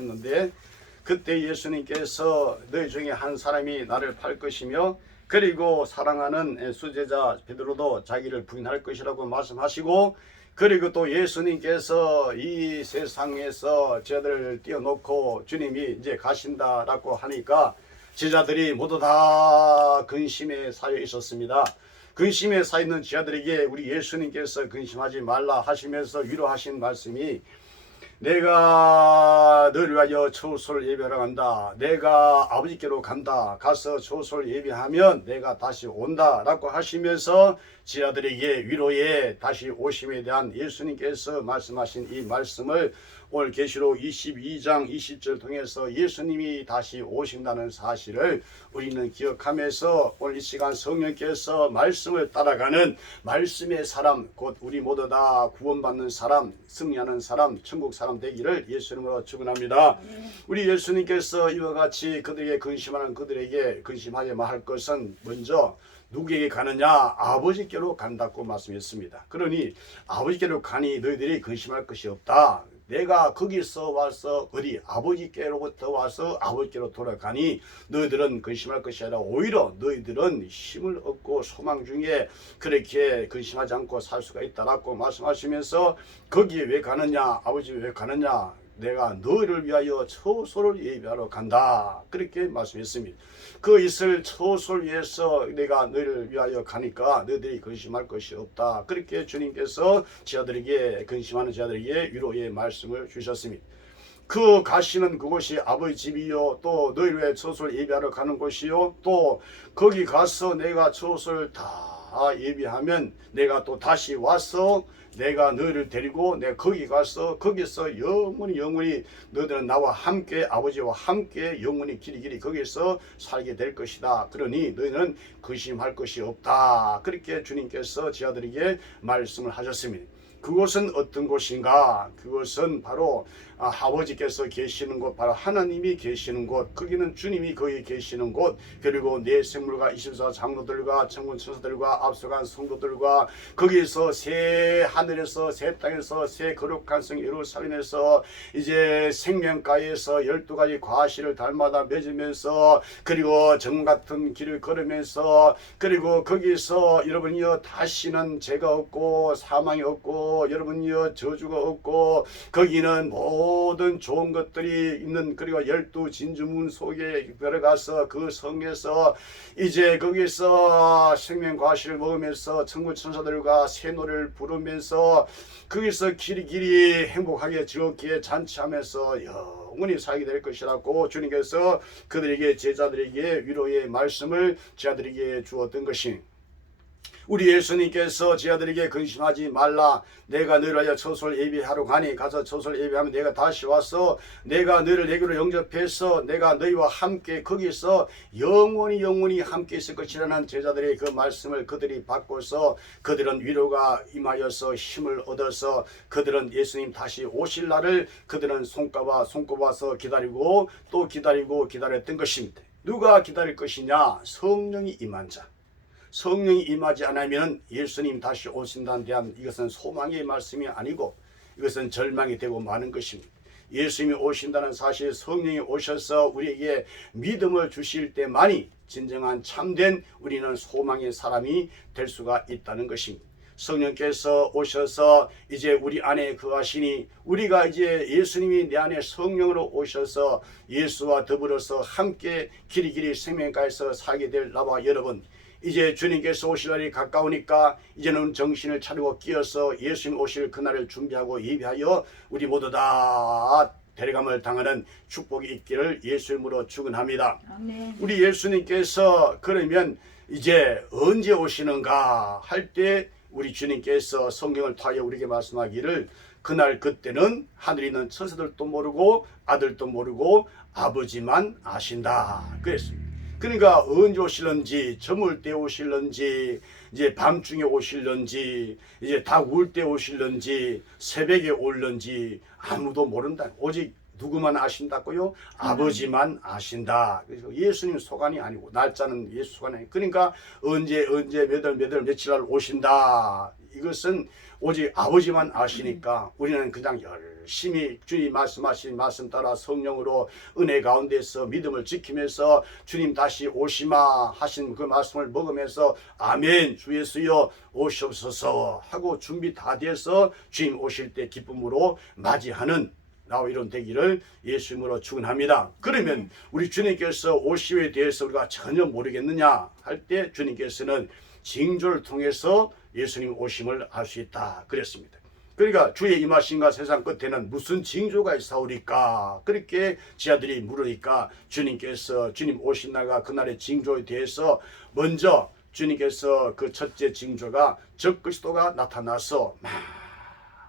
하셨는데, 그때 예수님께서 너희 중에 한 사람이 나를 팔 것이며 그리고 사랑하는 수제자 베드로도 자기를 부인할 것이라고 말씀하시고, 그리고 또 예수님께서 이 세상에서 저들을 띄워놓고 주님이 이제 가신다라고 하니까 제자들이 모두 다 근심에 쌓여 있었습니다. 근심에 쌓여 있는 제자들에게 우리 예수님께서 근심하지 말라 하시면서 위로하신 말씀이, 내가 너를 위하여 초소를 예배하러 간다. 내가 아버지께로 간다. 가서 초소를 예배하면 내가 다시 온다 라고 하시면서 제자들에게 위로에 다시 오심에 대한 예수님께서 말씀하신 이 말씀을 오늘 계시록 22장 20절 통해서 예수님이 다시 오신다는 사실을 우리는 기억하면서 오늘 이 시간 성령께서 말씀을 따라가는 말씀의 사람, 곧 우리 모두 다 구원받는 사람, 승리하는 사람, 천국 사람 되기를 예수님으로 축원합니다. 우리 예수님께서 이와 같이 그들에게 근심하는 그들에게 근심하지 말 것은 먼저 누구에게 가느냐? 아버지께로 간다고 말씀했습니다. 그러니 아버지께로 가니 너희들이 근심할 것이 없다. 내가 거기서 와서 어디 아버지께로부터 와서 아버지께로 돌아가니 너희들은 근심할 것이 아니라 오히려 너희들은 힘을 얻고 소망 중에 그렇게 근심하지 않고 살 수가 있다라고 말씀하시면서, 거기에 왜 가느냐? 아버지 왜 가느냐? 내가 너희를 위하여 처소를 예비하러 간다. 그렇게 말씀했습니다. 그 있을 처소를 위해서 내가 너희를 위하여 가니까 너희들이 근심할 것이 없다. 그렇게 주님께서 제자들에게, 근심하는 제자들에게 위로의 말씀을 주셨습니다. 그 가시는 그곳이 아버지 집이요, 또 너희를 위해 처소를 예비하러 가는 곳이요, 또 거기 가서 내가 처소를 다 예비하면 내가 또 다시 와서 내가 너희를 데리고 내가 거기 가서 거기서 영원히 너희들은 나와 함께 아버지와 함께 영원히 길이 거기서 살게 될 것이다. 그러니 너희는 근심할 것이 없다. 그렇게 주님께서 제자들에게 말씀을 하셨습니다. 그곳은 어떤 곳인가? 그것은 바로 아버지께서 계시는 곳, 바로 하나님이 계시는 곳, 거기는 주님이 거기 계시는 곳, 그리고 내 생물과 24 장로들과 천군 천사들과 앞서간 성도들과 거기서 새 하늘에서 새 땅에서 새 거룩한 성 예루살렘에서 이제 생명가에서 12가지 과실을 달마다 맺으면서, 그리고 정 같은 길을 걸으면서, 그리고 거기서 여러분이여 다시는 죄가 없고 사망이 없고 여러분이여 저주가 없고, 거기는 모든 좋은 것들이 있는, 그리고 12 진주문 속에 들어가서 그 성에서 이제 거기서 생명과실을 먹으면서 천군 천사들과 새 노래를 부르면서 거기서 길이 행복하게 즐겁게 잔치하면서 영원히 살게 될 것이라고 주님께서 그들에게, 제자들에게 위로의 말씀을 제자들에게 주었던 것이, 우리 예수님께서 제자들에게 근심하지 말라. 내가 너희를 위하여 처소를 예비하러 가니 가서 처소를 예비하면 내가 다시 와서 내가 너희를 내게로 영접해서 내가 너희와 함께 거기서 영원히 함께 있을 것이라는 제자들의 그 말씀을 그들이 받고서 그들은 위로가 임하여서 힘을 얻어서 그들은 예수님 다시 오실 날을 그들은 손꼽아서 기다리고 또 기다렸던 것입니다. 누가 기다릴 것이냐? 성령이 임한 자. 성령이 임하지 않으면 예수님 다시 오신다는 대한 이것은 소망의 말씀이 아니고 이것은 절망이 되고 마는 것입니다. 예수님이 오신다는 사실, 성령이 오셔서 우리에게 믿음을 주실 때만이 진정한 참된 우리는 소망의 사람이 될 수가 있다는 것입니다. 성령께서 오셔서 이제 우리 안에 거하시니 우리가 이제 예수님이 내 안에 성령으로 오셔서 예수와 더불어서 함께 길이 생명가에서 살게 될 나와 여러분, 이제 주님께서 오실 날이 가까우니까 이제는 정신을 차리고 끼어서 예수님 오실 그날을 준비하고 예비하여 우리 모두 다 데려감을 당하는 축복이 있기를 예수님으로 축원합니다. 아멘. 우리 예수님께서 그러면 이제 언제 오시는가 할 때 우리 주님께서 성경을 통하여 우리에게 말씀하기를, 그날 그때는 하늘에 있는 천사들도 모르고 아들도 모르고 아버지만 아신다 그랬습니다. 그러니까 언제 오실런지, 저물 때 오실런지, 이제 밤중에 오실런지, 이제 닭 울 때 오실런지, 새벽에 올런지 아무도 모른다. 오직 누구만 아신다고요? 아버지만 아신다. 그래서 예수님 소관이 아니고, 날짜는 예수 소관이 아니고, 그러니까 언제 몇 월 며칠 날 오신다. 이것은 오직 아버지만 아시니까 우리는 그냥 열심히 주님 말씀하신 말씀 따라 성령으로 은혜 가운데서 믿음을 지키면서 주님 다시 오시마 하신 그 말씀을 먹으면서 아멘 주 예수여 오시옵소서 하고 준비 다 돼서 주님 오실 때 기쁨으로 맞이하는 나와 이런 되기를 예수님으로 축원합니다. 그러면 우리 주님께서 오심에 대해서 우리가 전혀 모르겠느냐 할 때 주님께서는 징조를 통해서 예수님 오심을 알 수 있다 그랬습니다. 그러니까 주의 임하심과 세상 끝에는 무슨 징조가 있사오리까 그렇게 지하들이 물으니까 주님께서 주님 오신 날과 그날의 징조에 대해서 먼저 주님께서 그 첫째 징조가 적그리스도가 나타나서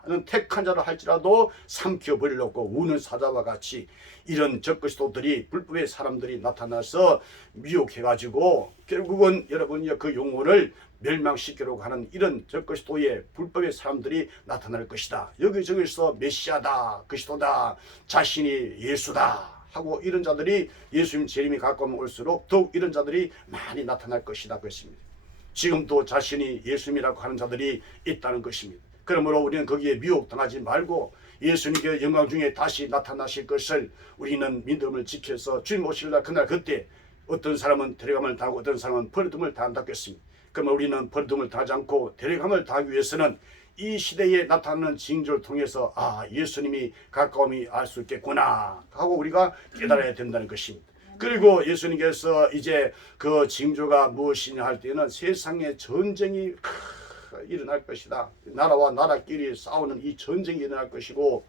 많은 택한 자로 할지라도 삼켜버리려고 우는 사자와 같이 이런 적그리스도들이 불법의 사람들이 나타나서 미혹해가지고 결국은 여러분이 그 영혼을 멸망시키려고 하는 이런 적그리스도의 불법의 사람들이 나타날 것이다. 여기저기서 메시아다, 그리스도다, 자신이 예수다 하고 이런 자들이 예수님 재림이 가까우면 올수록 더욱 이런 자들이 많이 나타날 것이다 그랬습니다. 지금도 자신이 예수님이라고 하는 자들이 있다는 것입니다. 그러므로 우리는 거기에 미혹당하지 말고 예수님께 영광 중에 다시 나타나실 것을 우리는 믿음을 지켜서 주님 오실 날 그날 그때 어떤 사람은 데려감을 당하고 어떤 사람은 버림을 당한다고 했습니다. 그러면 우리는 버림을 당하지 않고 데려감을 당하기 위해서는 이 시대에 나타나는 징조를 통해서 예수님이 가까움이 알 수 있겠구나 하고 우리가 깨달아야 된다는 것입니다. 그리고 예수님께서 이제 그 징조가 무엇이냐 할 때는 세상에 전쟁이 일어날 것이다. 나라와 나라끼리 싸우는 이 전쟁이 일어날 것이고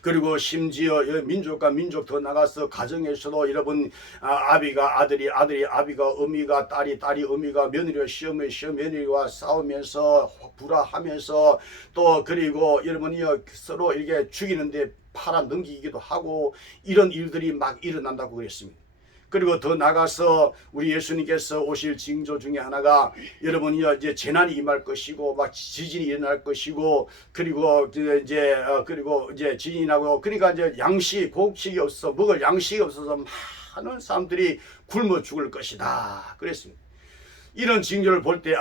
그리고 심지어 민족과 민족 더 나가서 가정에서도 여러분 아비가 아들이 아비가 어미가 딸이 어미가 며느리와 시어머니 며느리와 싸우면서 불화하면서 또 그리고 여러분이 서로 이렇게 죽이는데 팔아 넘기기도 하고 이런 일들이 막 일어난다고 그랬습니다. 그리고 더 나가서 우리 예수님께서 오실 징조 중에 하나가 여러분이 이제 재난이 임할 것이고 막 지진이 일어날 것이고 그리고 이제 지진이 나고 그러니까 이제 곡식이 없어 먹을 양식이 없어서 많은 사람들이 굶어 죽을 것이다 그랬습니다. 이런 징조를 볼 때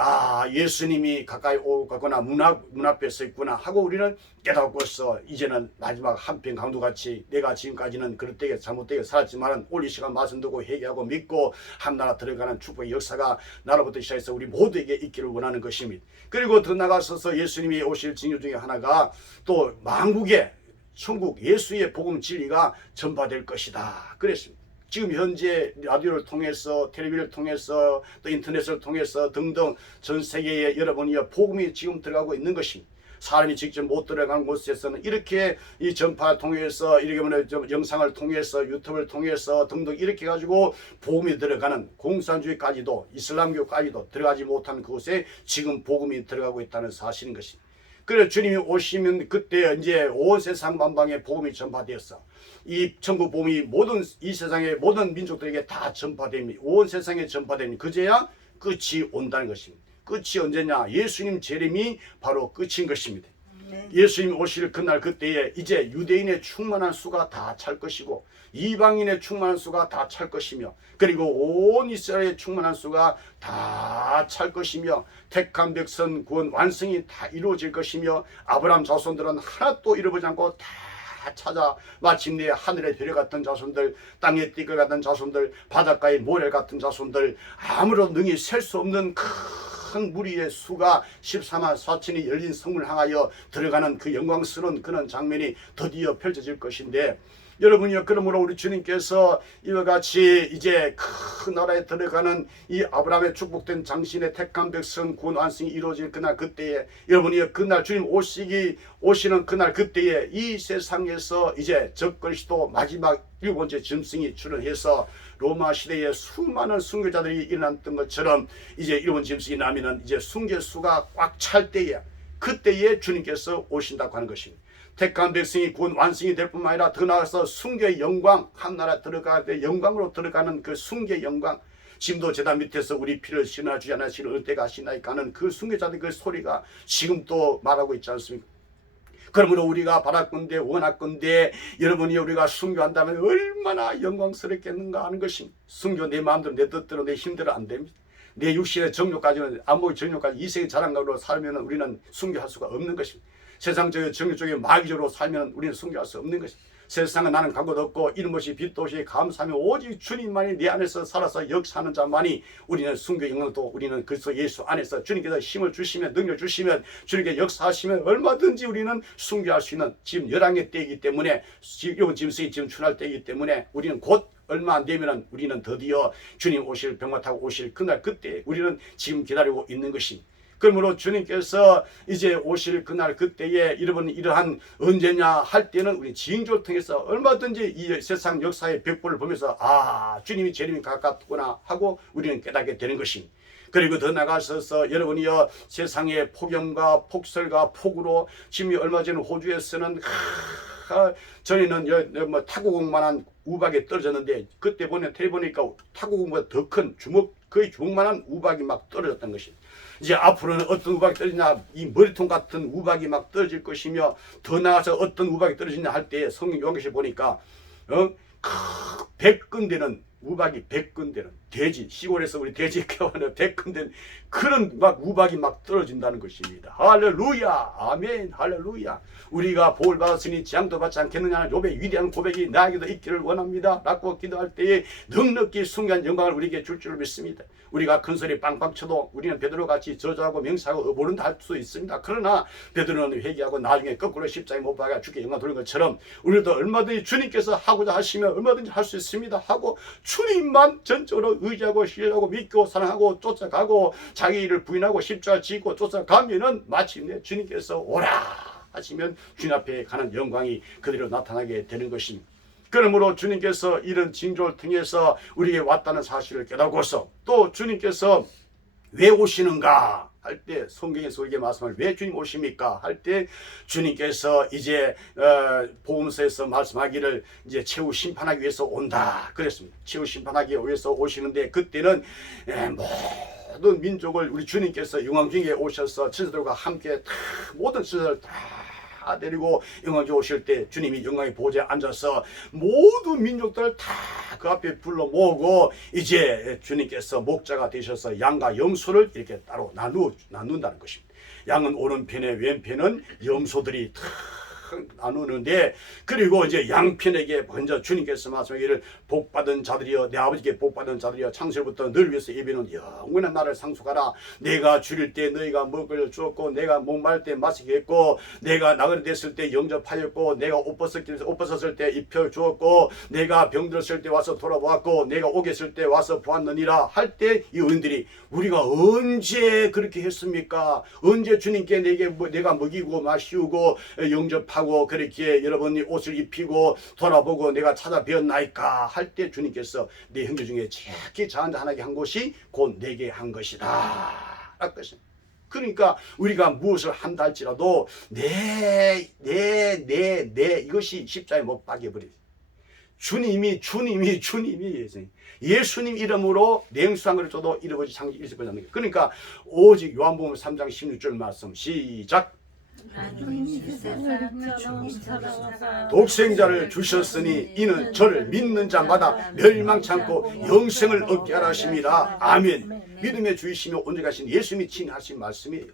예수님이 가까이 오거나 문 앞에 서 있구나 하고 우리는 깨닫고서 이제는 마지막 한편 강도같이 내가 지금까지는 그릇되게 잘못되게 살았지만 오늘 이 시간 말씀 듣고 회개하고 믿고 한나라 들어가는 축복의 역사가 나로부터 시작해서 우리 모두에게 있기를 원하는 것입니다. 그리고 더 나가서서 예수님이 오실 징조 중에 하나가 또 만국에 천국 예수의 복음 진리가 전파될 것이다 그랬습니다. 지금 현재 라디오를 통해서 텔레비를 통해서 또 인터넷을 통해서 등등 전 세계에 여러분이 복음이 지금 들어가고 있는 것입니다. 사람이 직접 못 들어간 곳에서는 이렇게 이 전파를 통해서 이렇게 영상을 통해서 유튜브를 통해서 등등 이렇게 가지고 복음이 들어가는 공산주의까지도 이슬람교까지도 들어가지 못한 그곳에 지금 복음이 들어가고 있다는 사실인 것입니다. 그래서 주님이 오시면 그때 이제 온 세상 만방에 복음이 전파되었어. 이 천국 복음이 이 세상의 모든 민족들에게 다 전파됩니다. 온 세상에 전파됩니다. 그제야 끝이 온다는 것입니다. 끝이 언제냐? 예수님 재림이 바로 끝인 것입니다. 예수님 오실 그날 그때에 이제 유대인의 충만한 수가 다 찰 것이고 이방인의 충만한 수가 다 찰 것이며 그리고 온 이스라엘의 충만한 수가 다 찰 것이며 택한 백성 구원 완성이 다 이루어질 것이며 아브라함 자손들은 하나도 잃어버리지 않고 다 찾아 마침내 하늘의 별에 같은 자손들 땅의 띠끌 같은 자손들 바닷가의 모래 같은 자손들 아무런 능히 셀 수 없는 큰 무리의 수가 14만 4천이 열린 성을 향하여 들어가는 그 영광스러운 그런 장면이 드디어 펼쳐질 것인데 여러분이요 그러므로 우리 주님께서 이와 같이 이제 큰 나라에 들어가는 이 아브라함의 축복된 장신의 택한 백성 구원 완성이 이루어질 그날 그때에 여러분이요 그날 주님 오시는 그날 그때에 이 세상에서 이제 적그리스도 마지막 7번째 짐승이 출현해서 로마 시대에 수많은 순교자들이 일어났던 것처럼 이제 7번 짐승이 나면은 이제 순교수가 꽉 찰 때에 그때에 주님께서 오신다고 하는 것입니다. 택한 백성이 구원 완성이 될 뿐만 아니라 더 나아가서 순교의 영광 한나라 들어갈 때 영광으로 들어가는 그 순교의 영광 지금도 제단 밑에서 우리 피를 신어주지 않으시는 을때가 하시나이까 하는 그 순교자들 그 소리가 지금 또 말하고 있지 않습니까? 그러므로 우리가 바랄건대 원할건대 여러분이 우리가 순교한다면 얼마나 영광스럽겠는가 하는 것입니다. 순교 내 마음대로 내 뜻대로 내 힘대로 안 됩니다. 내 육신의 정욕까지는 안목의 정욕까지 이생의 자랑으로 살면 우리는 순교할 수가 없는 것입니다. 세상적인 정욕적인 마귀적으로 살면 우리는 순교할 수 없는 것입니다. 세상은 나는 간 곳 없고 이름 없이 빛도 없이 감사하며 오직 주님만이 내 안에서 살아서 역사하는 자만이 우리는 순교 영광도 우리는 그리스도 예수 안에서 주님께서 힘을 주시면 능력 주시면 주님께 역사하시면 얼마든지 우리는 순교할 수 있는 지금 열왕의 때이기 때문에 지금 출할 때이기 때문에 우리는 곧 얼마 안 되면 우리는 드디어 주님 오실 병마 타고 오실 그날 그때 우리는 지금 기다리고 있는 것입니다. 그러므로 주님께서 이제 오실 그날 그때에 이러한 언제냐 할 때는 우리 징조를 통해서 얼마든지 이 세상 역사의 벽보를 보면서 주님이 재림이 가깝구나 하고 우리는 깨닫게 되는 것입니다. 그리고 더 나가서서 여러분이요 세상의 폭염과 폭설과 폭우로 지금 얼마 전 호주에서는 전에는 뭐 타구공만한 우박이 떨어졌는데 그때 보니까 타구공보다 더 큰 거의 주먹만한 우박이 막 떨어졌던 것입니다. 이제 앞으로는 어떤 우박이 떨어지냐 이 머리통 같은 우박이 막 떨어질 것이며 더 나아가서 어떤 우박이 떨어지냐 할 때 성경 요한계시록 보니까 100군데는 우박이 100군데는 돼지 시골에서 우리 돼지 키워는 100군데는 그런 막 우박이 막 떨어진다는 것입니다. 할렐루야 아멘 할렐루야. 우리가 복을 받았으니 재앙도 받지 않겠느냐는 욥의 위대한 고백이 나에게도 있기를 원합니다 라고 기도할 때에 넉넉히 순간 영광을 우리에게 줄 줄 믿습니다. 우리가 큰 소리 빵빵 쳐도 우리는 베드로같이 저주하고 명사하고 모른다 할 수 있습니다. 그러나 베드로는 회개하고 나중에 거꾸로 십자가에 못 박아 주께 영광 돌린 것처럼 우리도 얼마든지 주님께서 하고자 하시면 얼마든지 할 수 있습니다 하고 주님만 전적으로 의지하고 신뢰하고 믿고 사랑하고 쫓아가고 자기 일을 부인하고 십자가 지고 쫓아가면은 마침내 주님께서 오라 하시면 주님 앞에 가는 영광이 그대로 나타나게 되는 것입니다. 그러므로 주님께서 이런 징조를 통해서 우리에게 왔다는 사실을 깨닫고서 또 주님께서 왜 오시는가 할 때 성경에서 우리에게 말씀을 왜 주님 오십니까 할 때 주님께서 이제 복음서에서 말씀하기를 이제 최후 심판하기 위해서 온다 그랬습니다. 최후 심판하기 위해서 오시는데 그때는 모든 민족을 우리 주님께서 영광 중에 오셔서 천사들과 함께 모든 천사들 다 데리고 영광에 오실 때 주님이 영광의 보좌에 앉아서 모든 민족들을 다 그 앞에 불러 모으고 이제 주님께서 목자가 되셔서 양과 염소를 이렇게 따로 나눈다는 것입니다. 양은 오른편에 왼편은 염소들이 다 나누는데 그리고 이제 양편에게 먼저 주님께서 말씀하기를 복받은 자들이여 내 아버지께 복받은 자들이여 창세부터 늘 위해서 예비는 영원한 나를 상속하라. 내가 줄일 때 너희가 먹을 주었고 내가 목마를 때 마시게 했고 내가 나그네 됐을 때 영접하였고 내가 옷 벗었을 때 입혀 주었고 내가 병들었을 때 와서 돌아보았고 내가 오겠을 때 와서 보았느니라 할 때 이 어른들이 우리가 언제 그렇게 했습니까? 언제 주님께 내가 먹이고 마시우고 영접하고 그렇게 여러분이 옷을 입히고 돌아보고 내가 찾아뵈었나이까 할 때 주님께서 내 형제 중에 제일 작은 자 하나에게 한 것이 곧 내게 한 것이다 할 것입니다. 그러니까 우리가 무엇을 한다 할지라도 이것이 십자가에 못 박여버려요. 주님이 예수님 이름으로 냉수한 것을 줘도 잃어버리지 창조 일시버리는 거예요. 그러니까 오직 요한복음 3장 16절 말씀 시작. 독생자를 주셨으니 이는 저를 믿는 자마다 멸망치 않고 영생을 얻게 하라 하심이라. 아멘. 믿음의 주이시며 온전히 가신 예수님이 친히 하신 말씀이에요.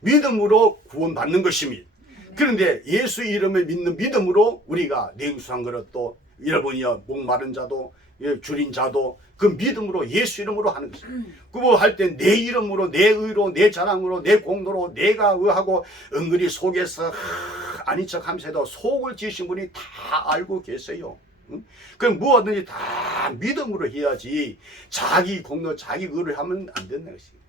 믿음으로 구원받는 것입니다. 그런데 예수 이름을 믿는 믿음으로 우리가 냉수한 것도 여러분이요 목마른 자도 줄인 자도 그 믿음으로 예수 이름으로 하는 것입니다. 그거 할 때 내 이름으로 내 의로 내 자랑으로 내 공로로 내가 의하고 은근히 속에서 아닌 척하면서 해도 속을 지으신 분이 다 알고 계세요. 그럼 무엇든지 다 믿음으로 해야지 자기 공로 자기 의를 하면 안 된다는 것입니다.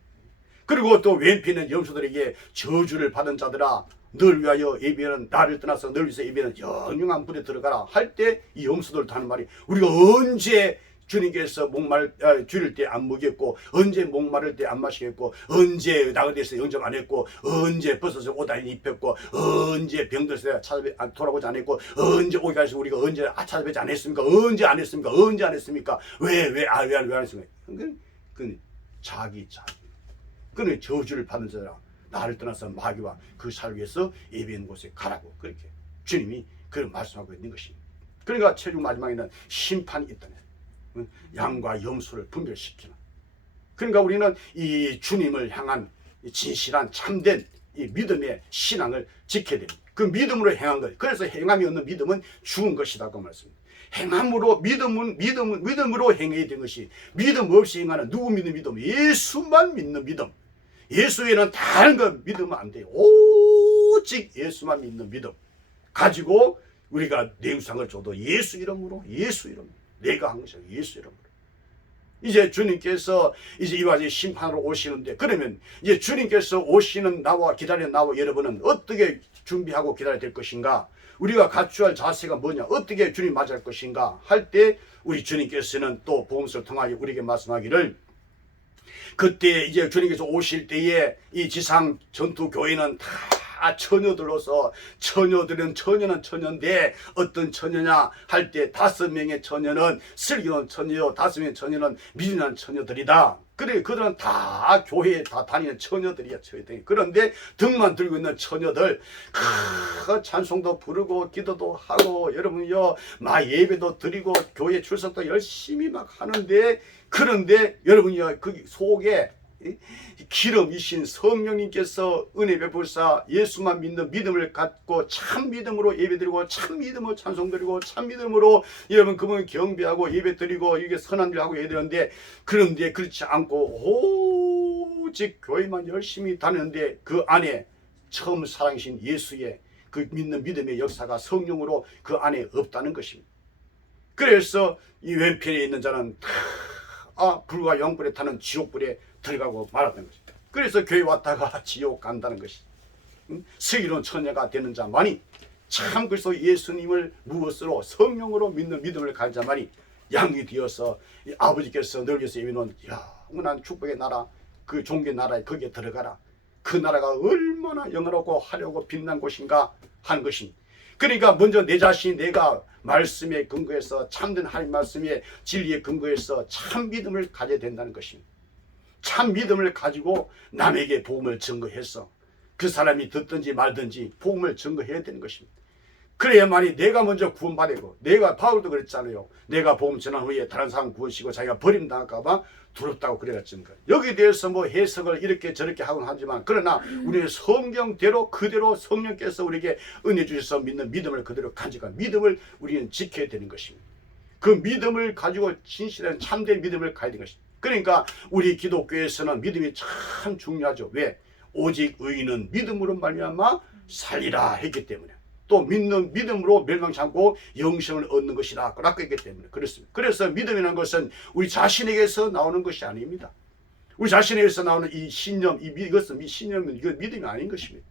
그리고 또 왼편은 염소들에게 저주를 받은 자들아 널 위하여 예비하는 나를 떠나서 널 위해서 예비하는 영영한 불에 들어가라 할 때 이 염소들 하는 말이 우리가 언제 주님께서 줄일 때 안 먹였고 언제 목마를 때 안 마시겠고 언제 나그네에서 영접 안 했고 언제 벗어서 옷 안 입혔고 언제 병들어서 돌아보지 않았고 언제 오게 가서 우리가 언제 찾아뵙지 않았습니까? 언제 안 했습니까? 언제 안 했습니까? 왜 안 했습니까? 그건 자기 그는 저주를 받는 자라 나를 떠나서 마귀와 그 살 위해서 예비한 곳에 가라고 그렇게 주님이 그런 말씀하고 있는 것입니다. 그러니까 최종 마지막에는 심판이 있다네. 양과 염소를 분별시키는 그러니까 우리는 이 주님을 향한 진실한 참된 이 믿음의 신앙을 지켜야 됩니다. 그 믿음으로 행한 것. 그래서 행함이 없는 믿음은 죽은 것이다 그 말씀입니다. 행함으로 믿음으로 행해야 되는 것이, 믿음 없이 행하는, 누구 믿는 믿음? 예수만 믿는 믿음. 예수 외에는 다른 거 믿으면 안 돼요. 오직 예수만 믿는 믿음 가지고 우리가 내우상을 줘도 예수 이름으로, 예수 이름으로, 내가 한 것이 아니라 예수 이름으로. 이제 주님께서 이제 이와 같이 심판으로 오시는데, 그러면 이제 주님께서 오시는 나와 기다리는 나와 여러분은 어떻게 준비하고 기다려야 될 것인가? 우리가 갖춰야 할 자세가 뭐냐? 어떻게 주님 맞이할 것인가? 할 때 우리 주님께서는 또 복음서를 통하여 우리에게 말씀하기를, 그때 이제 주님께서 오실 때에 이 지상 전투 교회는 다 처녀들로서, 처녀들은 처녀는 처녀인데 어떤 처녀냐 할 때 5명의 처녀는 슬기로운 처녀요, 5명의 처녀는 미련한 처녀들이다. 그래, 그들은 다 교회에 다 다니는 처녀들이야, 처녀들. 그런데 등만 들고 있는 처녀들, 찬송도 부르고 기도도 하고 여러분요 막 예배도 드리고 교회 출석도 열심히 막 하는데, 그런데 여러분요 그 속에 기름이신 성령님께서 은혜 베풀사 예수만 믿는 믿음을 갖고 참 믿음으로 예배드리고 참 믿음으로 찬송드리고 참 믿음으로 여러분 그분을 경배하고 예배드리고 이게 선한 일 하고 해야 되는데, 그런데 그렇지 않고 오직 교회만 열심히 다니는데 그 안에 처음 사랑이신 예수의 그 믿는 믿음의 역사가 성령으로 그 안에 없다는 것입니다. 그래서 이 왼편에 있는 자는 불과 영불에 타는 지옥불에 들어가고 말았다는 것입니다. 그래서 교회 왔다가 지옥 간다는 것이, 슬기로운 처녀가 되는 자만이, 참 그리스도 예수님을 무엇으로? 성령으로 믿는 믿음을 가진 자만이 양이 되어서 아버지께서 널 위해서 예비놓은 영원한 축복의 나라, 그 종교의 나라에 거기에 들어가라. 그 나라가 얼마나 영화롭고 화려하고 빛난 곳인가 하는 것입니다. 그러니까 먼저 내 자신이 내가 말씀에 근거해서, 참된 하나님 말씀의 진리에 근거해서 참 믿음을 가져야 된다는 것입니다. 참 믿음을 가지고 남에게 복음을 증거해서 그 사람이 듣든지 말든지 복음을 증거해야 되는 것입니다. 그래야만이 내가 먼저 구원받고, 내가 바울도 그랬잖아요. 내가 복음 전한 후에 다른 사람 구원시고 자기가 버림당할까봐 두렵다고 그래갔습니까? 여기에 대해서 뭐 해석을 이렇게 저렇게 하곤 하지만, 그러나 우리는 성경대로 그대로 성령께서 우리에게 은혜 주셔서 믿는 믿음을 그대로 간직한 믿음을 우리는 지켜야 되는 것입니다. 그 믿음을 가지고 진실한 참된 믿음을 가야 되는 것입니다. 그러니까 우리 기독교에서는 믿음이 참 중요하죠. 왜? 오직 의인은 믿음으로 말미암아 살리라 했기 때문에, 또 믿는 믿음으로 멸망치 않고 영생을 얻는 것이라 라고 했기 때문에 그렇습니다. 그래서 믿음이라는 것은 우리 자신에게서 나오는 것이 아닙니다. 우리 자신에게서 나오는 이 신념, 이것은 이건 믿음이 아닌 것입니다.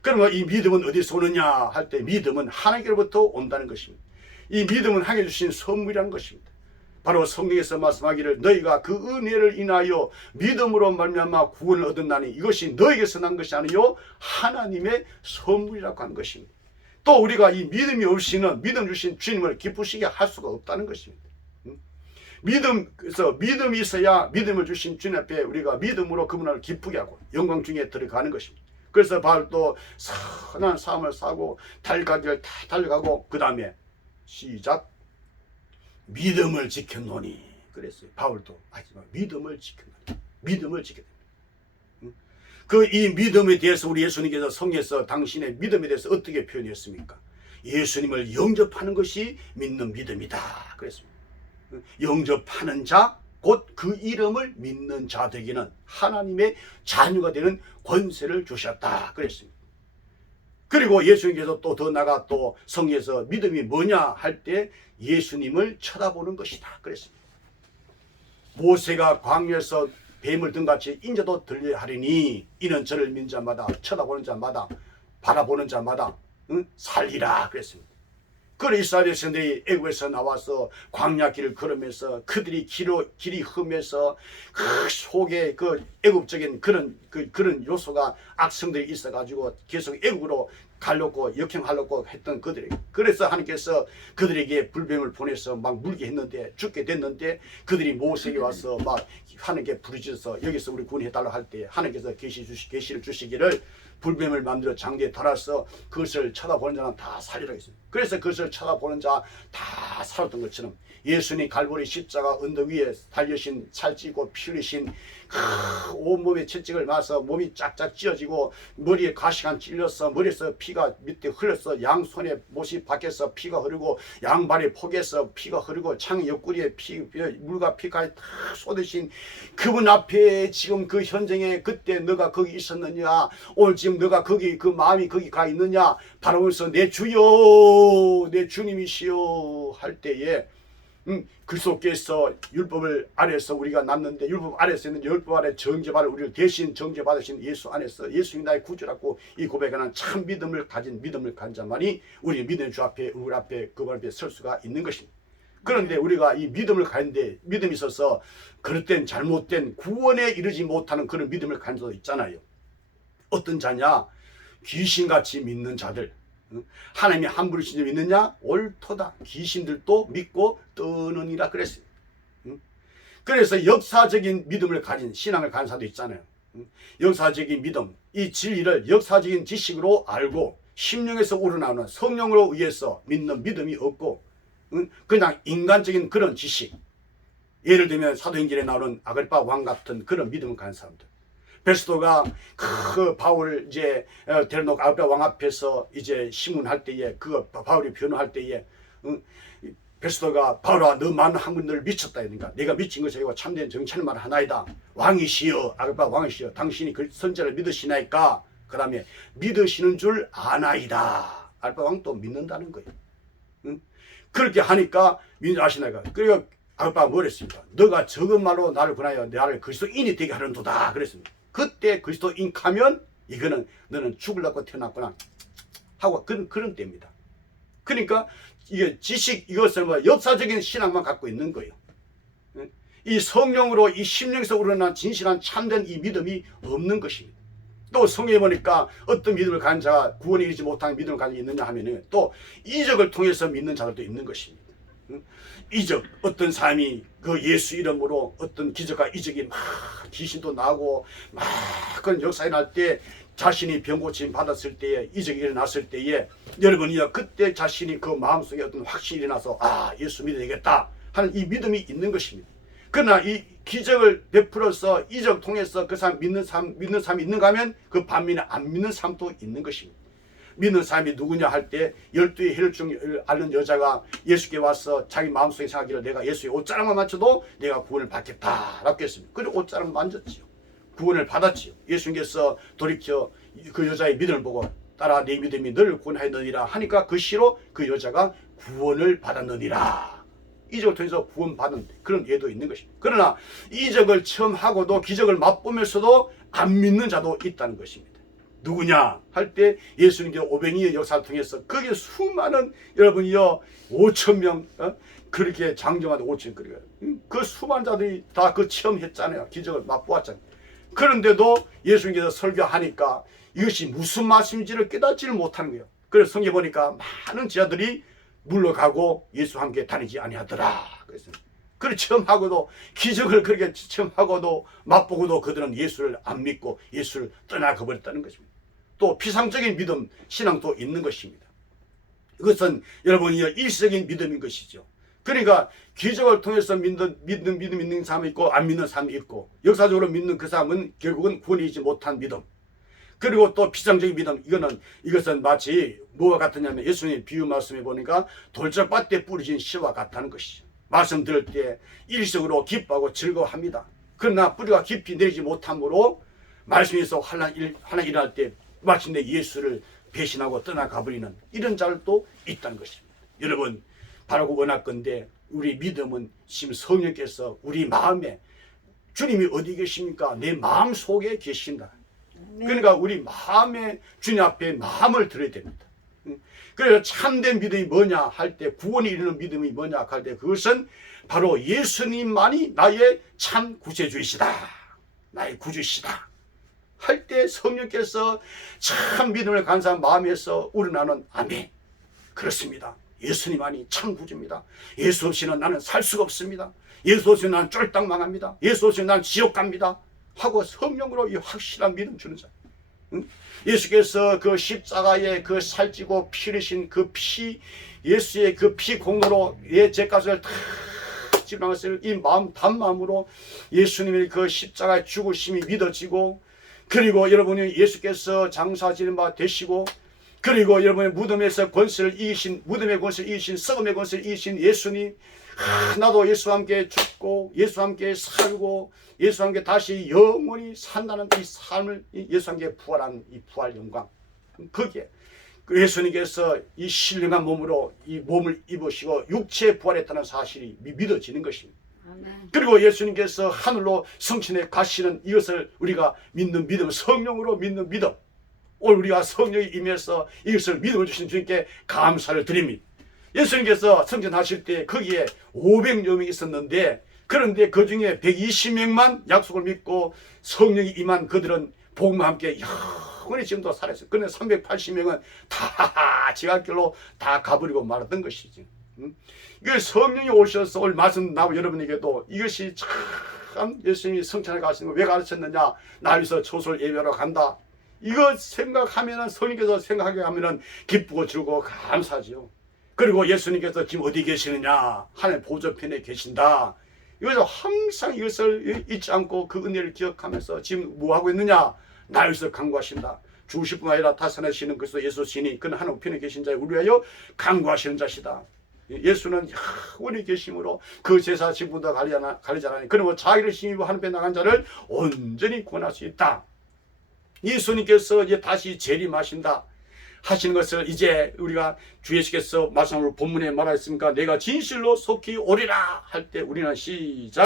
그러면 이 믿음은 어디서 오느냐 할 때, 믿음은 하나님께로부터 온다는 것입니다. 이 믿음은 하나님이 주신 선물이라는 것입니다. 바로 성경에서 말씀하기를, 너희가 그 은혜를 인하여 믿음으로 말미암아 구원을 얻었나니 이것이 너희에게서 난 것이 아니요 하나님의 선물이라고 하는 것입니다. 또 우리가 이 믿음이 없이는 믿음 주신 주님을 기쁘시게 할 수가 없다는 것입니다. 그래서 믿음이 있어야 믿음을 주신 주님 앞에 우리가 믿음으로 그분을 기쁘게 하고 영광 중에 들어가는 것입니다. 그래서 바울도 선한 삶을 사고 달가기를 다 달려가고 그 다음에 시작, 믿음을 지켰노니 그랬어요. 바울도 하지만 믿음을 지켰노니, 믿음을 지켰다. 그 이 믿음에 대해서 우리 예수님께서 성경에서 당신의 믿음에 대해서 어떻게 표현했습니까? 예수님을 영접하는 것이 믿는 믿음이다 그랬습니다. 영접하는 자, 곧 그 이름을 믿는 자들에게는 하나님의 자녀가 되는 권세를 주셨다 그랬습니다. 그리고 예수님께서 또 더 나아가 또 성경에서 믿음이 뭐냐 할 때 예수님을 쳐다보는 것이다 그랬습니다. 모세가 광야에서 뱀을 등같이 인자도 들려야 하리니 이는 저를 믿는 자마다, 쳐다보는 자마다, 바라보는 자마다 살리라 그랬습니다. 그래 이스라엘 백성들이 애국에서 나와서 광야길을 걸으면서 그들이 길이 험해서 그 속에 그 애국적인 그런 요소가 악성들이 있어가지고 계속 애국으로 가려고 역행하려고 했던 그들이, 그래서 하나님께서 그들에게 불뱀을 보내서 막 물게 했는데 죽게 됐는데, 그들이 모세에게 와서 막 하나님께 부르짖어서 여기서 우리 구원해달라고 할 때 하나님께서 계시를 주시기를 불뱀을 만들어 장대에 달아서 그것을 쳐다보는 자는 다 살리라 했습니다. 그래서 그것을 쳐다보는 자 다 살았던 것처럼 예수님 갈보리 십자가 언덕 위에 달려신 살찌고 피 흘리신 온몸에 채찍을 맞아서 몸이 쫙쫙 찢어지고 머리에 가시가 찔려서 머리에서 피가 밑에 흘렸어. 양손에 못이 밖에서 피가 흐르고 양발에 폭에서 피가 흐르고 창 옆구리에 물과 피까지 다 쏟으신 그분 앞에 지금 그 현장에 그때 너가 거기 있었느냐, 오늘 지금 너가 거기 그 마음이 거기 가 있느냐 바라보면서 내 주여 내 주님이시여 할 때에 그리스도께서 율법을 아래서 우리가 남는데 율법 아래서 있는 율법 아래 정죄받을 우리를 대신 정죄받으신 예수 안에서 예수님 나의 구주라고 이 고백하는 참 믿음을 가진 자만이 우리 믿음의 주 앞에 우리 앞에 그분 앞에 설 수가 있는 것입니다. 그런데 우리가 이 믿음을 가는데 믿음이 있어서 그릇된 잘못된 구원에 이르지 못하는 그런 믿음을 가진 자도 있잖아요. 어떤 자냐? 귀신같이 믿는 자들. 하나님이 함부로 신을 믿느냐? 옳도다. 귀신들도 믿고 떠느니라 그랬어요. 그래서 역사적인 믿음을 가진 신앙을 가진 사도 있잖아요. 역사적인 믿음, 이 진리를 역사적인 지식으로 알고 심령에서 우러나오는 성령으로 의해서 믿는 믿음이 없고 그냥 인간적인 그런 지식, 예를 들면 사도행전에 나오는 아그리파 왕 같은 그런 믿음을 가진 사람들. 베스도가 그 바울을 이제 데려놓고 아그리파 왕 앞에서 이제 신문할 때에 그 바울이 변호할 때에 베스도가 바울아 너 많은 학문들을 미쳤다 그러니까 내가 미친 것이 아니고 참된 정체는 말 하나이다. 왕이시여 아그리파 왕이시여 당신이 그 선지자를 믿으시나이까? 그 다음에 믿으시는 줄 아나이다. 아그리파 왕도 믿는다는 거예요. 그렇게 하니까 아시나이까? 그리고 아그리파가 뭐랬습니까? 너가 적은 말로 나를 권하여 나를 그리스도인이 되게 하는도다 그랬습니다. 그때 그리스도인 하면 이거는 너는 죽으려고 태어났구나 하고 그런 때입니다. 그러니까 이게 지식 이것을 뭐 역사적인 신앙만 갖고 있는 거예요. 이 성령으로 이 심령에서 우러난 진실한 참된 이 믿음이 없는 것입니다. 또 성경에 보니까 어떤 믿음을 가진 자가 구원에 이르지 못한 믿음을 가지고 있느냐 하면은 또 이적을 통해서 믿는 자들도 있는 것입니다. 이적, 어떤 사람이 그 예수 이름으로 어떤 기적과 이적이 막 귀신도 나고 막 그런 역사가 날 때 자신이 병고침 받았을 때에 이적이 일어났을 때에 여러분이요 그때 자신이 그 마음속에 어떤 확신이 일어나서 아 예수 믿어야 되겠다 하는 이 믿음이 있는 것입니다. 그러나 이 기적을 베풀어서 이적 통해서 그 사람 믿는 사람이 있는가 하면 그 반면에 안 믿는 사람도 있는 것입니다. 믿는 사람이 누구냐 할 때 12의 혈중을 앓는 여자가 예수께 와서 자기 마음속에 생각하기를 내가 예수의 옷자락만 맞춰도 내가 구원을 받겠다라고 했습니다. 그리고 옷자락을 만졌지요. 구원을 받았지요. 예수님께서 돌이켜 그 여자의 믿음을 보고 따라 내 믿음이 너를 구원하였느니라 하니까 그 시로 그 여자가 구원을 받았느니라. 이적을 통해서 구원받은 그런 예도 있는 것입니다. 그러나 이적을 처음 하고도 기적을 맛보면서도 안 믿는 자도 있다는 것입니다. 누구냐 할 때 예수님께서 오병이의 역사를 통해서 거기에 수많은 여러분이요 5,000명 그렇게 장정한 5,000 그 수많은 자들이 다 그 체험했잖아요. 기적을 맛보았잖아요. 그런데도 예수님께서 설교하니까 이것이 무슨 말씀인지를 깨닫지를 못하는 거예요. 그래서 성경에 보니까 많은 제자들이 물러가고 예수와 함께 다니지 아니하더라. 그래서 그걸 체험하고도 기적을 그렇게 체험하고도 맛보고도 그들은 예수를 안 믿고 예수를 떠나가 버렸다는 것입니다. 또 피상적인 믿음, 신앙도 있는 것입니다. 이것은 여러분이 일시적인 믿음인 것이죠. 그러니까 기적을 통해서 믿음 있는 사람이 있고 안 믿는 사람이 있고 역사적으로 믿는 그 사람은 결국은 구원이지 못한 믿음. 그리고 또 피상적인 믿음 이것은 마치 뭐와 같으냐면 예수님 비유 말씀해 보니까 돌짝밭에 뿌려진 씨와 같다는 것이죠. 말씀 들을 때 일시적으로 기뻐하고 즐거워합니다. 그러나 뿌리가 깊이 내리지 못함으로 말씀에서 환난 일어날 때 마침내 예수를 배신하고 떠나가버리는 이런 자들도 있다는 것입니다. 여러분 바라고 원하건대 우리 믿음은 지금 성령께서 우리 마음에 주님이 어디 계십니까? 내 마음 속에 계신다. 그러니까 우리 마음에 주님 앞에 마음을 들어야 됩니다. 그래서 참된 믿음이 뭐냐 할 때 구원이 이르는 믿음이 뭐냐 할 때 그것은 바로 예수님만이 나의 참 구세주이시다. 나의 구주시다. 할 때 성령께서 참 믿음을 간 사람 마음에서 우러나는 아멘. 그렇습니다. 예수님만이 참 구주입니다. 예수 없이는 나는 살 수가 없습니다. 예수 없이는 나는 쫄딱 망합니다. 예수 없이는 나는 지옥 갑니다. 하고 성령으로 이 확실한 믿음 주는 자. 응? 예수께서 그 십자가에 그 살찌고 피 흘리신 그 피, 예수의 그 피 공로로 예 죄값을 다 지불하셨을 이 마음 단마음으로 예수님의 그 십자가의 죽으심이 믿어지고, 그리고 여러분이 예수께서 장사지는 바 되시고, 그리고 여러분의 무덤에서 권세를 이기신, 무덤의 권세를 이기신, 썩음의 권세를 이기신 예수님, 나도 예수와 함께 죽고 예수와 함께 살고 예수와 함께 다시 영원히 산다는 이 삶을, 예수와 함께 부활한 이 부활 영광, 거기에 예수님께서 이 신령한 몸으로 이 몸을 입으시고 육체에 부활했다는 사실이 믿어지는 것입니다. 아멘. 그리고 예수님께서 하늘로 성신에 가시는 이것을 우리가 믿는 믿음, 성령으로 믿는 믿음, 오늘 우리가 성령이 임해서 이것을 믿음을 주신 주님께 감사를 드립니다. 예수님께서 성전하실 때 거기에 500여 명이 있었는데, 그런데 그 중에 120명만 약속을 믿고 성령이 임한 그들은 복음과 함께 영원히 지금도 살아있어요. 그런데 380명은 다 지각길로 다 가버리고 말았던 것이지. 그 성령이 오셔서 오늘 말씀 나오고 여러분에게도 이것이 참 예수님이 성찬에 가시는 거 왜 가르쳤느냐, 나 위해서 초설 예배하러 간다, 이거 생각하면은, 성령께서 생각하게 하면은 기쁘고 즐거워 감사하지요. 그리고 예수님께서 지금 어디 계시느냐, 하나님 보좌편에 계신다. 이것을 항상 이것을 잊지 않고 그 은혜를 기억하면서 지금 뭐 하고 있느냐, 나 위해서 간구하신다. 죽으실 뿐 아니라 다스리시는 그리스도 예수 신이 그는 하나님 편에 계신 자에 우리 위하여 간구하시는 자시다. 예수는 영원히 계심으로 그 제사 지분도 가리지 않으니 그러면 자기를 힘입어 하나님 나간 자를 온전히 구원할 수 있다. 예수님께서 이제 다시 재림하신다 하시는 것을 이제 우리가 주 예수께서 말씀으로 본문에 말하였습니까? 내가 진실로 속히 오리라 할 때 우리는 시작.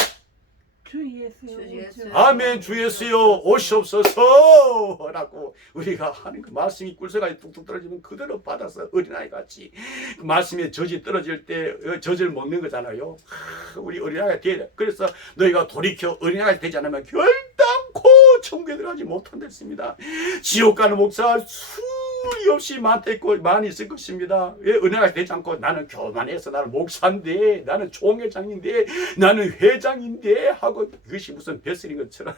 주 예수여. 아멘. 주 예수여 오시옵소서 라고 우리가 하는 그 말씀이 꿀새가 뚝뚝 떨어지면 그대로 받아서 어린아이 같이 그 말씀에 젖이 떨어질 때 젖을 먹는 거잖아요. 우리 어린아이가 돼야 돼. 그래서 너희가 돌이켜 어린아이가 되지 않으면 결단코 천국에 들어가지 못한댔습니다. 지옥 가는 목사 수리 없이 많이 있을 것입니다. 왜 은혜가 되지 않고 나는 교만해서 나는 목사인데, 나는 총회장인데, 나는 회장인데 하고 그것이 무슨 뱃슬인 것처럼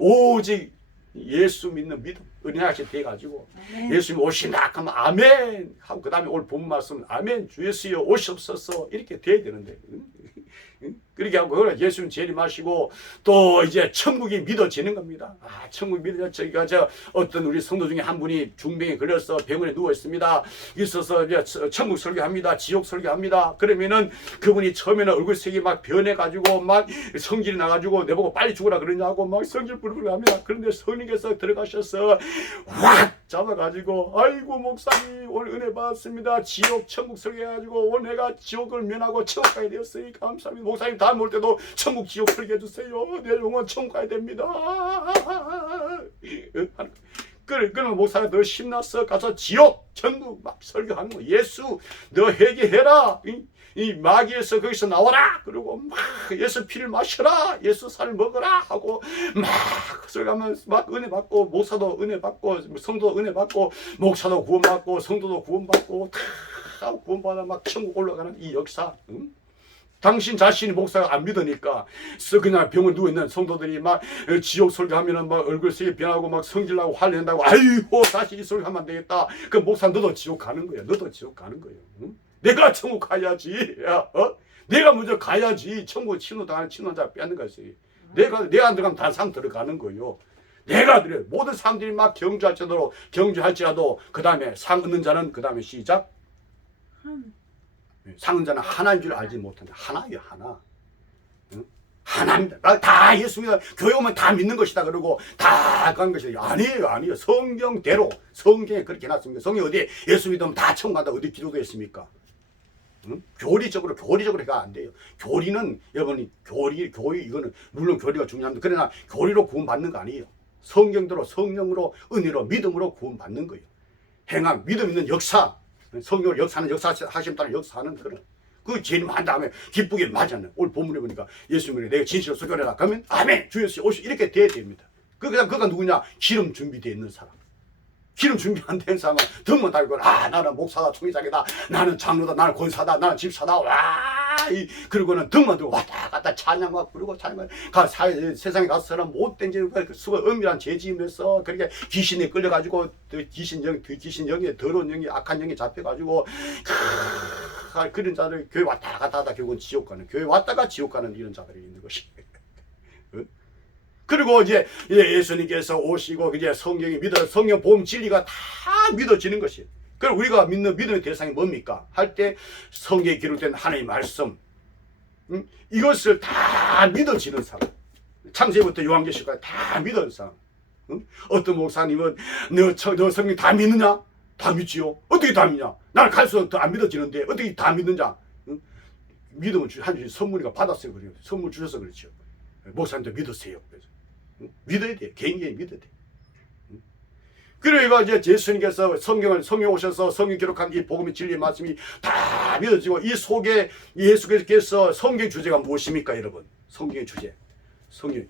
오직 예수 믿는 믿음, 은혜하게 돼가지고 예수님 오신다 하면 아멘 하고 그 다음에 오늘 본 말씀 아멘 주 예수여 오시옵소서 이렇게 돼야 되는데, 그렇게 하고 예수님 재림하시고 또 이제 천국이 믿어지는 겁니다. 천국이 믿어져. 저희가 어떤 우리 성도 중에 한 분이 중병에 걸려서 병원에 누워 있습니다. 있어서 이제 천국 설교합니다. 지옥 설교합니다. 그러면은 그분이 처음에는 얼굴색이 막 변해가지고 막 성질이 나가지고 내보고 빨리 죽으라 그러냐고 막 성질 부르고 합니다. 그런데 성령께서 들어가셔서 확 잡아가지고 아이고 목사님 오늘 은혜 받았습니다. 지옥 천국 설교해가지고 오늘 내가 지옥을 면하고 천국 가야 되었으니 감사합니다. 목사님 다음 올 때도 천국 지옥 설교해 주세요. 내 영혼 천국 가야 됩니다. 그러면 목사가 더 신나서 가서 지옥 천국 막 설교하는 거. 예수 너 회개해라. 이 마귀에서 거기서 나와라. 그리고 막 예수 피를 마셔라. 예수 살을 먹어라 하고 막 설교하면 막 은혜 받고, 목사도 은혜 받고, 성도도 은혜 받고, 목사도 구원받고, 성도도 구원받고 다 구원받아 막 천국 올라가는 이 역사. 당신 자신이 목사가 안 믿으니까 그냥 병원 누워있는 성도들이 막 지옥 설교하면은 막 얼굴색이 변하고 막 성질나고 화낸다고, 아이고 다시 이 설교하면 안 되겠다. 그 목사 너도 지옥 가는 거야. 너도 지옥 가는 거예요. 응? 내가 천국 가야지. 야, 내가 먼저 가야지. 천국 친호당하는 친호자 빼는 것이. 내가 안 들어가면 다 상 들어가는 거예요. 내가 드려. 모든 사람들이 막 경주할지라도 그 다음에 상 얻는 자는 그 다음에 시작. 상은 자는 하나인 줄 알지 못한다. 하나예요, 하나. 응? 하나입니다. 다 예수입니다. 교회 오면 다 믿는 것이다. 그러고 다 가는 것이다. 아니에요. 성경대로. 성경에 그렇게 해놨습니다. 성경 어디에 예수 믿으면 다 천국 간다. 어디 기록되어 있습니까? 응? 교리적으로 해가 안 돼요. 교리는 여러분이 교리 이거는 물론 교리가 중요합니다. 그러나 교리로 구원받는 거 아니에요. 성경대로 성령으로 은혜로 믿음으로 구원받는 거예요. 행함, 믿음 있는 역사. 성령을 역사하시면 따라 역사하는 그런 그 재림한 다음에 기쁘게 맞았네. 오늘 본문에 보니까 예수님이 내가 진실로 설교해라 그러면 아멘 주 예수 오시 이렇게 돼야 됩니다. 그가 누구냐? 기름 준비되어 있는 사람. 기름 준비 안 된 사람은 등만 달고 나는 목사다 총회장이다 나는 장로다 나는 권사다 나는 집사다 와 그러고는 등만 들고 왔다 갔다 찬양막 부르고 찬양막 세상에 가서는 못된 죄 수가 은밀한 죄지으면서 그렇게 귀신에 끌려가지고 귀신 영에 더러운 영이 악한 영에 잡혀가지고 그런 자들 교회 왔다 갔다 하다 결국은 지옥 가는, 교회 왔다가 지옥 가는 이런 자들이 있는 것이. 그리고 이제 예수님께서 오시고 이제 성경이 성경 보험 진리가 다 믿어지는 것이에요. 그럼 우리가 믿는 믿음의 대상이 뭡니까? 할 때 성경에 기록된 하나님의 말씀, 이것을 다 믿어지는 사람, 창세부터 요한계시까지 다 믿는 사람. 어떤 목사님은 너 성경 다 믿느냐? 다 믿지요. 어떻게 다 믿냐? 나는 갈수록 더 안 믿어지는데 어떻게 다 믿느냐? 믿음은 한 주씩 선물이가 받았어요. 그래요. 선물 주셔서 그렇죠. 목사님도 믿으세요. 그래서 믿어야 돼. 개인이 믿어야 돼. 그러니까 이제 예수님께서 성경에 오셔서 성경 기록한 이 복음의 진리의 말씀이 다 믿어지고, 이 속에 예수께서 성경 주제가 무엇입니까, 여러분? 성경의 주제.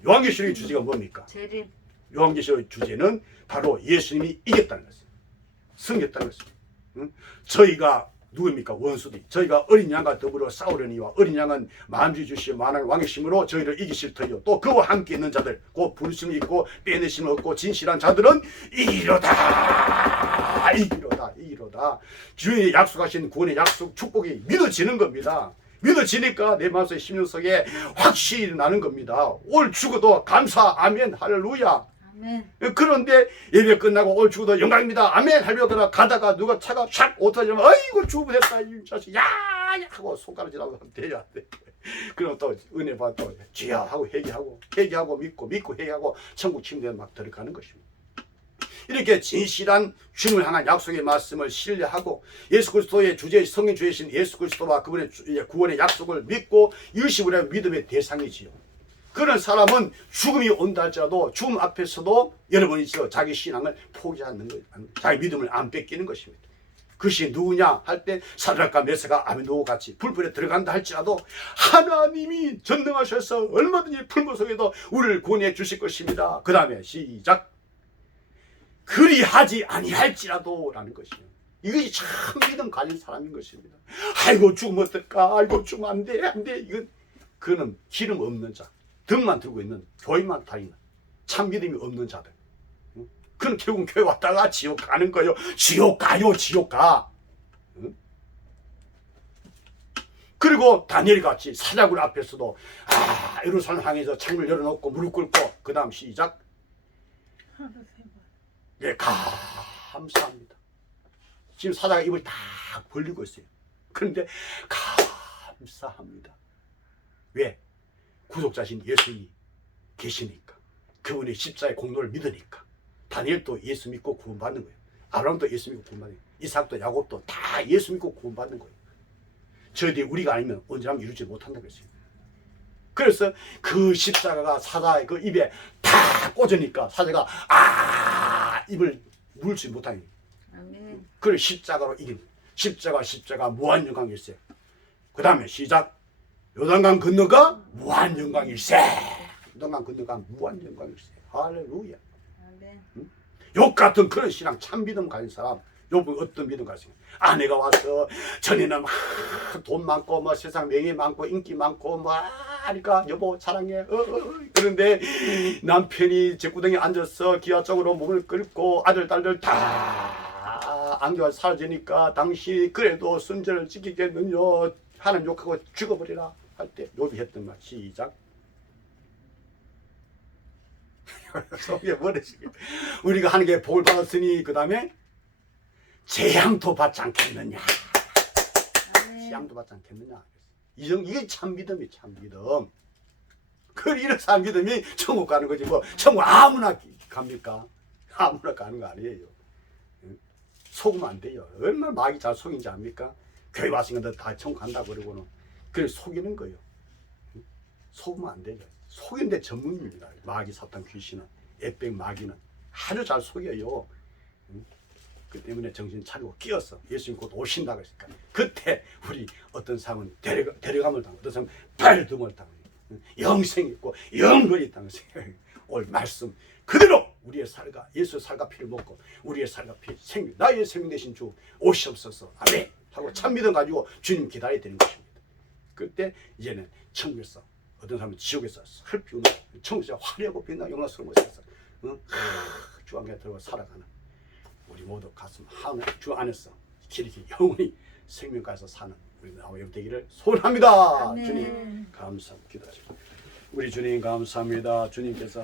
요한계시록의 주제가 뭡니까? 재림. 요한계시록의 주제는 바로 예수님이 이겼다는 것입니다. 승겼다는 것입니다. 저희가 누구입니까? 원수들이. 저희가 어린 양과 더불어 싸우려니와 어린 양은 만주의 주시오 만왕의 왕이심으로 저희를 이기실 터이요. 또 그와 함께 있는 자들, 곧 부르심을 입고 빼내심을 얻고 진실한 자들은 이기로다. 이기로다. 주의 약속하신 구원의 약속, 축복이 믿어지는 겁니다. 믿어지니까 내 마음속에 심령 속에 확실히 나는 겁니다. 올 죽어도 감사, 아멘, 할렐루야. 아멘. 그런데 예배 끝나고 올 죽어도 영광입니다, 아멘, 할렐루야. 가다가 누가 차가 샥 오타지면 아이고 주부됐다 이 자식 야야 하고 손가락질하고 대야 돼. 그럼 또 은혜 받고 주야 하고 회개하고 믿고 회개하고 천국 침대에 막 들어가는 것입니다. 이렇게 진실한 주님을 향한 약속의 말씀을 신뢰하고 예수 그리스도의 주제, 성령 주이신 예수 그리스도와 그분의 구원의 약속을 믿고 이것이 우리의 믿음의 대상이지요. 그런 사람은 죽음이 온다 할지라도 죽음 앞에서도 여러분이죠, 자기 신앙을 포기하는 거예요. 자기 믿음을 안 뺏기는 것입니다. 그것이 누구냐 할 때 사드락과 메사가 아벤노고 같이 불불에 들어간다 할지라도 하나님이 전능하셔서 얼마든지 불못 속에도 우리를 구원해 주실 것입니다. 그 다음에 시작. 그리하지 아니할지라도 라는 것이에요. 이것이 참 믿음 가진 사람인 것입니다. 아이고 죽으면 어떨까, 아이고 죽으면 안돼 이건 그는 기름 없는 자, 등만 들고 있는, 교회만 다니는 참 믿음이 없는 자들. 그는 결국은 교회 왔다가 지옥 가는 거예요. 지옥 가. 그리고 다니엘 같이 사자굴 앞에서도 예루살렘 향해서 창을 열어놓고 무릎 꿇고 그 다음 시작. 하루 세 번. 네, 감사합니다. 지금 사자가 입을 다 벌리고 있어요. 그런데 감사합니다. 왜? 구속자신 예수님이 계시니까, 그분의 십자의 공로를 믿으니까. 다니엘도 예수 믿고 구원받는 거예요. 아브라함도 예수 믿고 구원받는 거예요. 이삭도 야곱도 다 예수 믿고 구원받는 거예요. 저희들이 우리가 아니면 언제나 이루지 못한다고 그랬어요. 그래서 그 십자가가 사자의 그 입에 다 꽂으니까 사자가 입을 물지 못하니. 아멘. 그걸 십자가로 이긴, 십자가 무한 영광일세. 그 다음에 시작. 요단강 건너가 무한 영광일세. 요단강 건너가 무한 영광일세. 할렐루야. 아멘. 욕 같은 그런 신앙, 참 믿음 가진 사람. 요분 어떤 믿음 가진 사람? 아내가 와서 전에는 막 돈 많고 뭐 세상 명예 많고 인기 많고 뭐 하니까 여보 사랑해 그런데 남편이 제구덩이에 앉아서 기아적으로 몸을 끓고 아들 딸들 다 안겨가 사라지니까 당신이 그래도 순전을 지키겠느냐, 하나님 욕하고 죽어버리라 할 때 욥이 했던 말. 시작. 속에 뭐랬지? 우리가 하나님께 복을 받았으니 그 다음에 재앙도 받지 않겠느냐. 재앙도 받지 않겠느냐. 이게 참 믿음이 참 믿음. 그 이런 참 믿음이 천국 가는 거지. 뭐 천국 아무나 갑니까? 아무나 가는 거 아니에요. 속으면 안 돼요. 얼마나 마귀 잘 속인지 압니까? 교회 왔으니까 다 천국 간다고 그러고는 그래 속이는 거예요. 속으면 안 되죠. 속이는데 전문입니다. 마귀, 사탄, 귀신은, 액백 마귀는 아주 잘 속여요. 그 때문에 정신 차리고 끼어서 예수님 곧 오신다고 했으니까 그때 우리 어떤 사람은 데려감을 당하고 어떤 사람은 발등을 당하고 영생이 있고 영원히 있다는 생각이 올 말씀 그대로 우리의 살과 예수의 살과 피를 먹고 우리의 살과 피 생명, 나의 생명 되신 주 오시옵소서 아멘 하고 참 믿음 가지고 주님 기다려야 되는 것입니다. 그때 이제는 천국에서 어떤 사람은 지옥에서 슬피 우는 천국에서 화려하고 빛나고 영광스러운 곳에서 주 안에 들어가 살아가는 우리 모두 가슴 하늘 주 안에서 길게 영원히 생명가에서 사는 우리 나와 여러분 되기를 소원합니다. 아멘. 주님 감사합니다. 기도하십니다. 우리 주님 감사합니다. 주님께서